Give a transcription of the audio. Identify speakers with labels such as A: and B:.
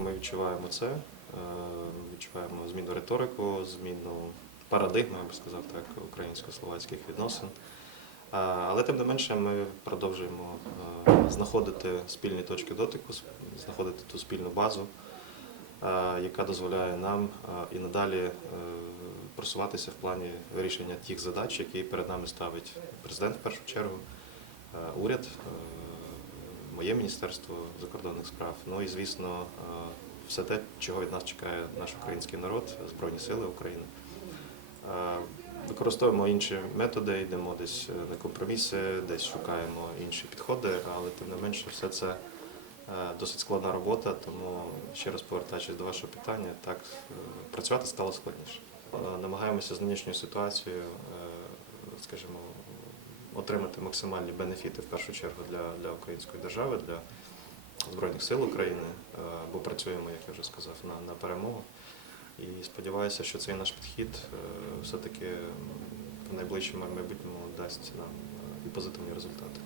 A: Ми відчуваємо це, е, відчуваємо зміну риторику, зміну парадигми, я б сказав так, українсько-словацьких відносин. Але тим не менше ми продовжуємо е, знаходити спільні точки дотику, знаходити ту спільну базу, е, яка дозволяє нам е, і надалі е, просуватися в плані вирішення тих задач, які перед нами ставить президент в першу чергу, е, уряд, е, моє міністерство закордонних справ. Ну і звісно, е, все те, чого від нас чекає наш український народ, Збройні Сили України. Е, Використовуємо інші методи, йдемо десь на компроміси, десь шукаємо інші підходи, але тим не менше, все це е, досить складна робота. Тому ще раз повертаючись до вашого питання, так е, працювати стало складніше. Е, Намагаємося з нинішньою ситуацією, е, скажімо, отримати максимальні бенефіти в першу чергу для, для української держави, для Збройних сил України, е, бо працюємо, як я вже сказав, на, на перемогу. І сподіваюся, що цей наш підхід е, все-таки в найближчому майбутньому дасть нам е, і позитивні результати.